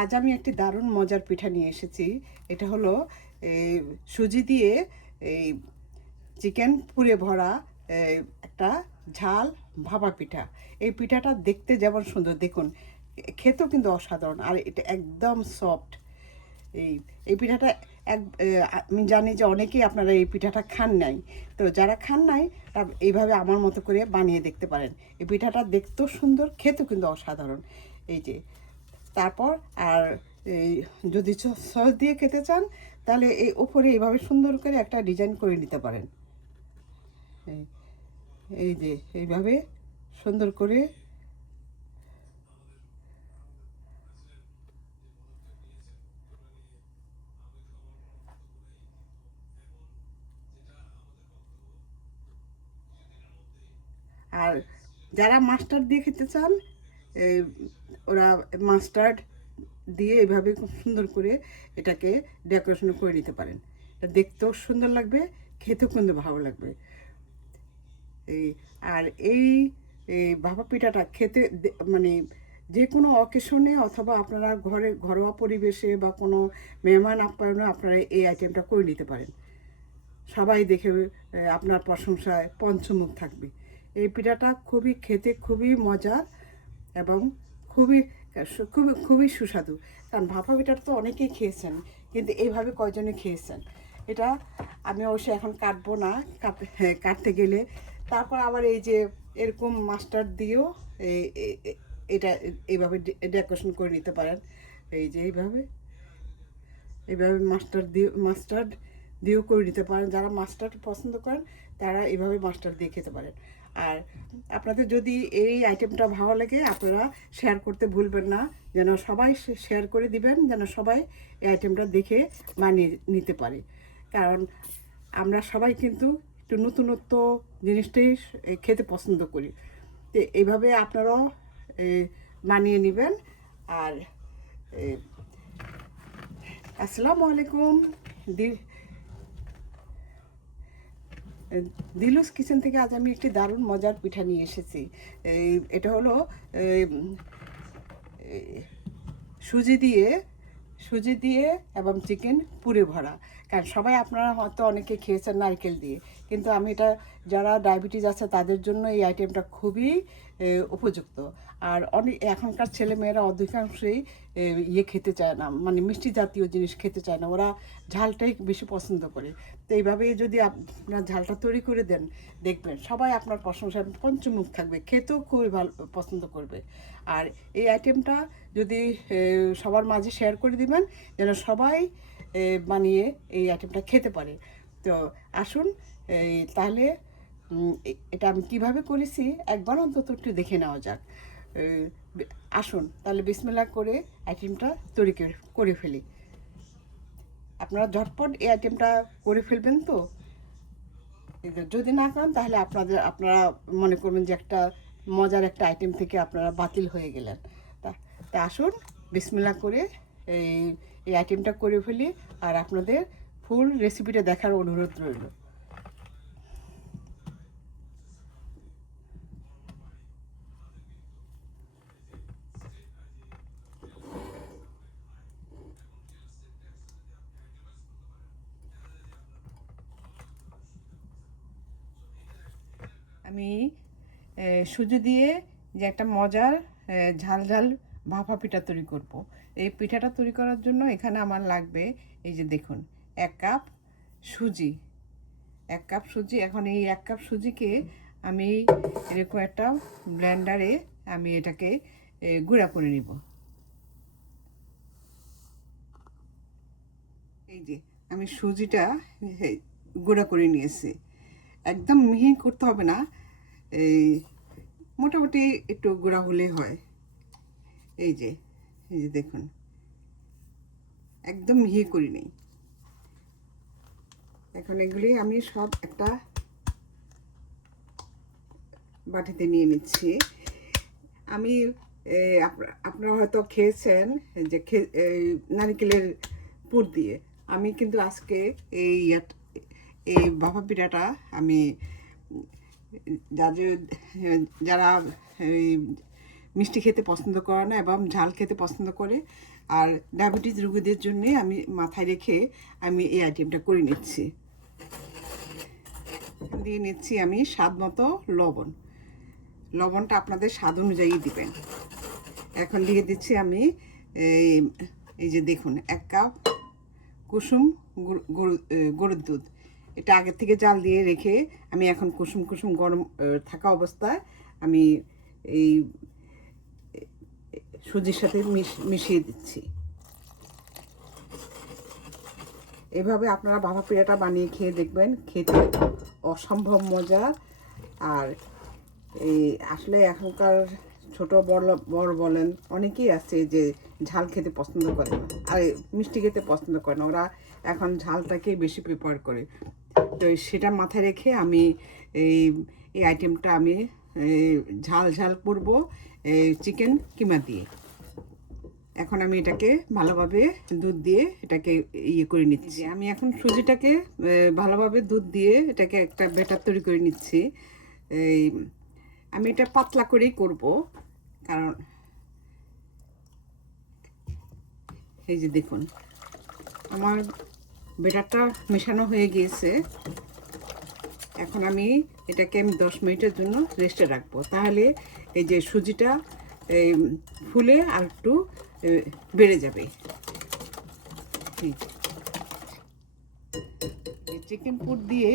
আজ আমি একটি দারুণ মজার পিঠা নিয়ে এসেছি। এটা হলো সুজি দিয়ে এই চিকেন পুরে ভরা একটা ঝাল ভাপা পিঠা। এই পিঠাটা দেখতে যেমন সুন্দর। দেখুন, খেতেও কিন্তু অসাধারণ, আর এটা একদম সফট। এই এই পিঠাটা এক আমি জানি যে অনেকেই আপনারা এই পিঠাটা খান নাই। তো যারা খান নাই তা এইভাবে আমার মতো করে বানিয়ে দেখতে পারেন। এই পিঠাটা দেখতেও সুন্দর, খেতেও কিন্তু অসাধারণ। এই যে তারপর আর এই যদি সস দিয়ে খেতে চান, তাহলে এই ওপরে এইভাবে সুন্দর করে একটা ডিজাইন করে নিতে পারেন। এই এই যে এইভাবে সুন্দর করে আর যারা মাস্টার দিয়ে খেতে চান এই, ওরা মাস্টার্ড দিয়ে এভাবে খুব সুন্দর করে এটাকে ডেকোরেশন করে নিতে পারেন। এটা দেখতেও সুন্দর লাগবে খেতেও কিন্তু ভালো লাগবে। এই আর এই ভাপা পিঠাটা খেতে মানে যে কোনো অকেশনে অথবা আপনারা ঘরে ঘরোয়া পরিবেশে বা কোনো মেহমান আপ্যায়নে আপনারা এই আইটেমটা করে নিতে পারেন। সবাই দেখে আপনার প্রশংসায় পঞ্চমুখ থাকবে। এই পিঠাটা খুবই খেতে খুবই মজার। এবং খুবই খুবই খুবই সুস্বাদু। কারণ ভাপা পিঠাটা তো অনেকেই খেয়েছেন কিন্তু এইভাবে কয়জনে খেয়েছেন? এটা আমি অবশ্যই এখন কাটবো না হ্যাঁ, কাটতে গেলে। তারপর আবার এই যে এরকম মাস্টার দিয়েও এটা এইভাবে ডেকোরেশন করে নিতে পারেন। এই যে এইভাবে এইভাবে মাস্টার দিয়ে মাস্টার্ড দিয়েও করে নিতে পারেন। যারা মাস্টার্ড পছন্দ করেন তারা এভাবে মাস্টার দিয়ে খেতে পারেন। আর আপনাদের যদি এই আইটেমটা ভালো লাগে, আপনারা শেয়ার করতে ভুলবেন না। যেন সবাই শেয়ার করে দিবেন, যেন সবাই এই আইটেমটা দেখে মানিয়ে নিতে পারে। কারণ আমরা সবাই কিন্তু একটু নতুনত্ব জিনিসটাই খেতে পছন্দ করি। তো এইভাবে আপনারাও মানিয়ে নেবেন। আর আসসালামু আলাইকুম। দি দিলুস কিচেন থেকে আজ আমি একটি দারুণ মজার পিঠা নিয়ে এসেছি। এটা হলো সুজি দিয়ে সুজি দিয়ে এবং চিকেন পুরে ভরা। কারণ সবাই আপনারা হয়তো অনেকে খেয়েছেন নারকেল দিয়ে। কিন্তু আমি এটা, যারা ডায়াবেটিস আছে, তাদের জন্য এই আইটেমটা খুবই উপযুক্ত। আর অনেক এখনকার ছেলেমেয়েরা অধিকাংশই ইয়ে খেতে চায় না। মানে মিষ্টি জাতীয় জিনিস খেতে চায় না। ওরা ঝালটাই বেশি পছন্দ করে। তো এইভাবে যদি আপনার ঝালটা তৈরি করে দেন, দেখবেন সবাই আপনার প্রশংসায় পঞ্চমুখ থাকবে। খেতেও খুবই ভালো, পছন্দ করবে। আর এই আইটেমটা যদি সবার মাঝে শেয়ার করে দিবেন, যেন সবাই বানিয়ে এই আইটেমটা খেতে পারে। তো আসুন তাহলে এটা আমি কীভাবে করেছি একবার অন্তত একটু দেখে নেওয়া যাক। আসুন, তাহলে বিসমেলা করে আইটেমটা তৈরি করে ফেলি। আপনারা ঝটপট এই আইটেমটা করে ফেলবেন তো? যদি না করেন, তাহলে আপনাদের, আপনারা মনে করবেন যে একটা মজার একটা আইটেম থেকে আপনারা বাতিল হয়ে গেলেন। তা তা আসুন বিসমিল্লা করে এই এই আইটেমটা করে ফেলি আর আপনাদের ফুল রেসিপিটা দেখার অনুরোধ রইল। আমি সুজি দিয়ে যে একটা মজার ঝাল ঝাল ভাপা পিঠা তৈরি করব। এই পিঠাটা তৈরি করার জন্য এখানে আমার লাগবে, এই যে দেখুন, এক কাপ সুজি। এক কাপ সুজি, এখন এই এক কাপ সুজিকে আমি এরকম একটা ব্লেন্ডারে আমি এটাকে গুঁড়া করে নিব। এই যে আমি সুজিটা গুঁড়া করে নিয়েছি। একদম মিহি করতে হবে না এই মোটামুটি একটু গুঁড়া হলেই হয়। এই যে এই যে দেখুন। একদম মিহি করি নেই। এখন এগুলি আমি সব একটা বাটিতে নিয়ে নিচ্ছি। আমি আপনারা হয়তো খেয়েছেন যে নারকেলের পুর দিয়ে। আমি কিন্তু আজকে এই এই বাবা পিঠাটা আমি যাদের যারা এই মিষ্টি খেতে পছন্দ করে না এবং ঝাল খেতে পছন্দ করে, আর ডায়াবেটিস রোগীদের জন্য আমি মাথায় রেখে আমি এই আইটেমটা করে নিচ্ছি। দিয়ে নিচ্ছি আমি স্বাদ মতো লবণ। লবণটা আপনাদের স্বাদ অনুযায়ী দিবেন। এখন দিয়ে দিচ্ছি আমি এই যে দেখুন, এক কাপ কুসুম গরুর দুধ। এটা আগের থেকে জাল দিয়ে রেখে আমি এখন কুসুম কুসুম গরম থাকা অবস্থায় আমি এই সুজির সাথে মিশ- মিশিয়ে দিচ্ছি। এভাবে আপনারা ভাপা পিঠাটা বানিয়ে খেয়ে দেখবেন, খেতে অসম্ভব মজা। আর এই, আসলে এখনকার ছোট বড় বড় বলেন, অনেকেই আছে যে ঝাল খেতে পছন্দ করে না। আর মিষ্টি খেতে পছন্দ করে না, ওরা এখন ঝালটাকেই বেশি প্রিফার করে। তো সেটা মাথায় রেখে আমি এই এই আইটেমটা আমি ঝাল ঝাল করব চিকেন কিমা দিয়ে। এখন আমি এটাকে ভালোভাবে দুধ দিয়ে এটাকে ইয়ে করে নিচ্ছি। আমি এখন সুজিটাকে ভালোভাবে দুধ দিয়ে এটাকে একটা ব্যাটার তৈরি করে নিচ্ছি। এই, আমি এটা পাতলা করেই করব, কারণ এই যে দেখুন, আমার ব্যাটারটা মেশানো হয়ে গিয়েছে। এখন আমি এটাকে আমি দশ মিনিটের জন্য রেস্টে রাখব। তাহলে এই যে সুজিটা ফুলে আর একটু বেড়ে যাবে। চিকেন পুর দিয়ে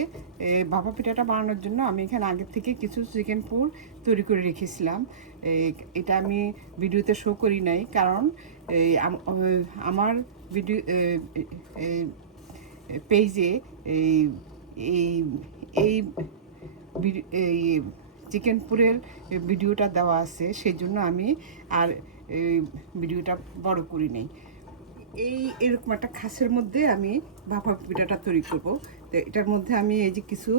ভাপা পিঠাটা বানানোর জন্য আমি এখানে আগের থেকে কিছু চিকেন পুর তৈরি করে রেখেছিলাম। এটা আমি ভিডিওতে শো করি নাই, কারণ আমার ভিডিও পেজে এই এই এই চিকেন পুরের ভিডিওটা দেওয়া আছে সেই জন্য আমি আর এই ভিডিওটা বড় করি নেই। এই, এরকম একটা খাসের মধ্যে আমি ভাপা পিঠাটা তৈরি করব। তো, এটার মধ্যে আমি এই যে কিছু,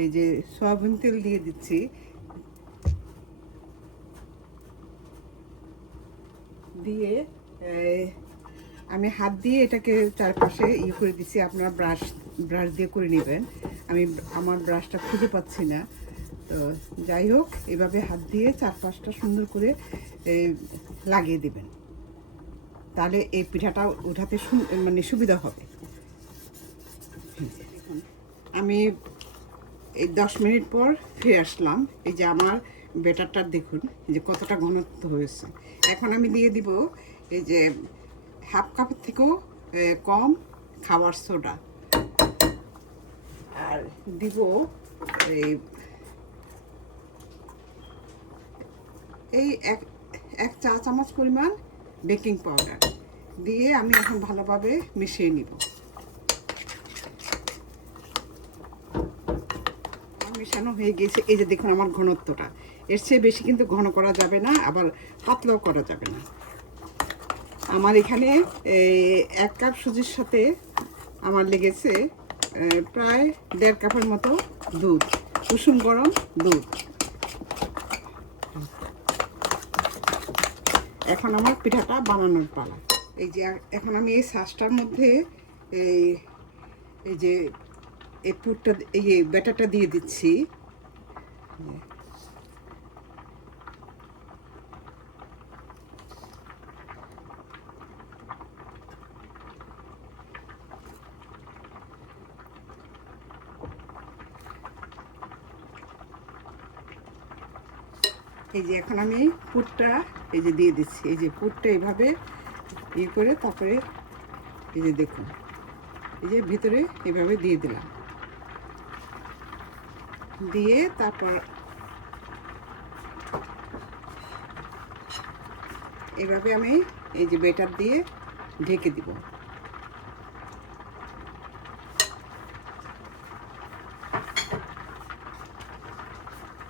এই যে সয়াবিন তেল দিয়ে দিচ্ছি। দিয়ে আমি হাত দিয়ে এটাকে চারপাশে ইয়ে করে দিচ্ছি আপনারা ব্রাশ ব্রাশ দিয়ে করে নেবেন। আমি আমার ব্রাশটা খুঁজে পাচ্ছি না। তো যাই হোক, এভাবে হাত দিয়ে চারপাশটা সুন্দর করে লাগিয়ে দেবেন। তাহলে এই পিঠাটা ওঠাতে মানে সুবিধা হবে। আমি এই দশ মিনিট পর ফিরে আসলাম। এই যে আমার ব্যাটারটা দেখুন যে কতটা ঘনত্ব হয়েছে। এখন আমি দিয়ে দিব এই যে হাফ কাপের থেকেও কম খাবার সোডা। আর দিব এই এই এক এক চা চামচ পরিমাণ বেকিং পাউডার দিয়ে আমি এখন ভালোভাবে মিশিয়ে নিব। মেশানো হয়ে গেছে এই যে দেখুন আমার ঘনত্বটা। এর চেয়ে বেশি কিন্তু ঘন করা যাবে না, আবার পাতলাও করা যাবে না। আমার এখানে এক কাপ সুজির সাথে আমার লেগেছে প্রায় দেড় কাপের মতো দুধ কুসুম গরম দুধ। এখন আমার পিঠাটা বানানোর পালা। এই যে, এখন আমি এই শাঁসটার মধ্যে এই এই যে, এই পুরটা, এই ব্যাটারটা দিয়ে দিচ্ছি। এই যে এখন আমি পুরটা এই যে দিয়ে দিচ্ছি। এই যে পুরটা এইভাবে ইয়ে করে তারপরে এই যে দেখুন, এই যে ভিতরে এভাবে দিয়ে দিলাম। দিয়ে তারপর এভাবে আমি এই যে বেটার দিয়ে ঢেকে দিব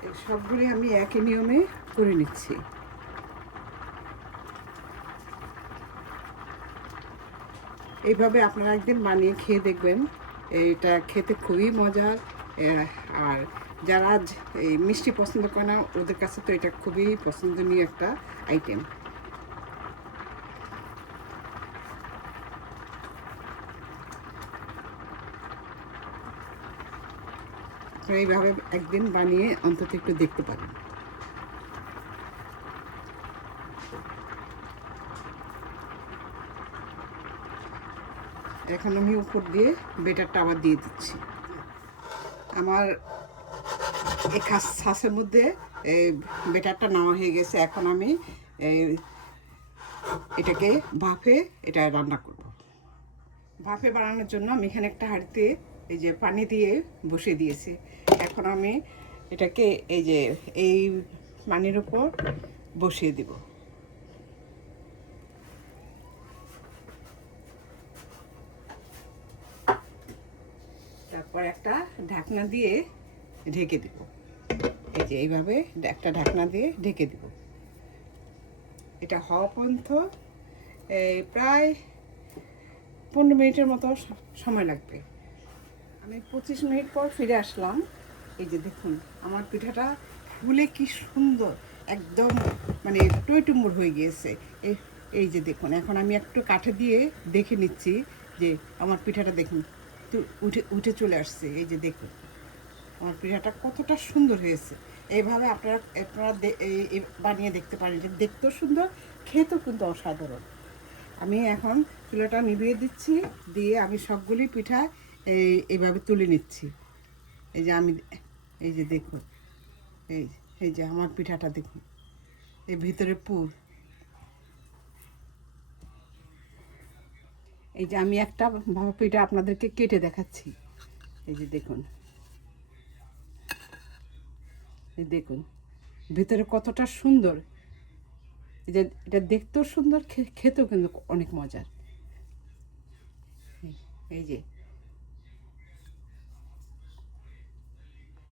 এই সবগুলি আমি একই নিয়মে করে নিচ্ছি। এইভাবে আপনারা একদিন বানিয়ে খেয়ে দেখবেন। এটা খেতে খুবই মজার আর যারা এই মিষ্টি পছন্দ করে না, ওদের কাছে তো এটা খুবই পছন্দনীয় একটা আইটেম আপনারা এইভাবে একদিন বানিয়ে অন্তত একটু দেখতে পারেন। এখন আমি উপর দিয়ে বেটারটা আবার দিয়ে দিচ্ছি। আমার এই খাস ছাঁচের মধ্যে এই বেটারটা নেওয়া হয়ে গেছে। এখন আমি এটাকে ভাফে এটা রান্না করব। ভাফে বানানোর জন্য আমি এখানে একটা হাঁড়িতে এই যে পানি দিয়ে বসিয়ে দিয়েছি। এখন আমি এটাকে এই যে এই পানির উপর বসিয়ে দিব। তারপর একটা ঢাকনা দিয়ে ঢেকে দিব। এই যে এইভাবে একটা ঢাকনা দিয়ে ঢেকে দিব। এটা হওয়া পর্যন্ত প্রায় পনেরো মিনিটের মতো সময় লাগবে। আমি পঁচিশ মিনিট পর ফিরে আসলাম। এই যে দেখুন, আমার পিঠাটা ফুলে কি সুন্দর, একদম মানে টইটুম্বুর হয়ে গিয়েছে। এই যে দেখুন, এখন আমি একটু কাঠে দিয়ে দেখে নিচ্ছি যে আমার পিঠাটা দেখুন, তো উঠে উঠে চলে আসছে। এই যে দেখুন, আমার পিঠাটা কতটা সুন্দর হয়েছে। এইভাবে আপনারা আপনারা বানিয়ে দেখতে পারেন যে দেখতেও সুন্দর, খেতেও কিন্তু অসাধারণ। আমি এখন চুলাটা নিভিয়ে দিচ্ছি, দিয়ে আমি সবগুলি পিঠা এই এইভাবে তুলে নিচ্ছি। এই যে আমি, এই যে দেখুন এই এই যে আমার পিঠাটা দেখুন এই ভিতরে পুর। এই যে আমি একটা ভাপা পিঠা আপনাদেরকে কেটে দেখাচ্ছি। এই যে দেখুন। এই দেখুন, ভিতরে কতটা সুন্দর। এই যে, এটা দেখতেও সুন্দর খেতেও কিন্তু অনেক মজার। এই যে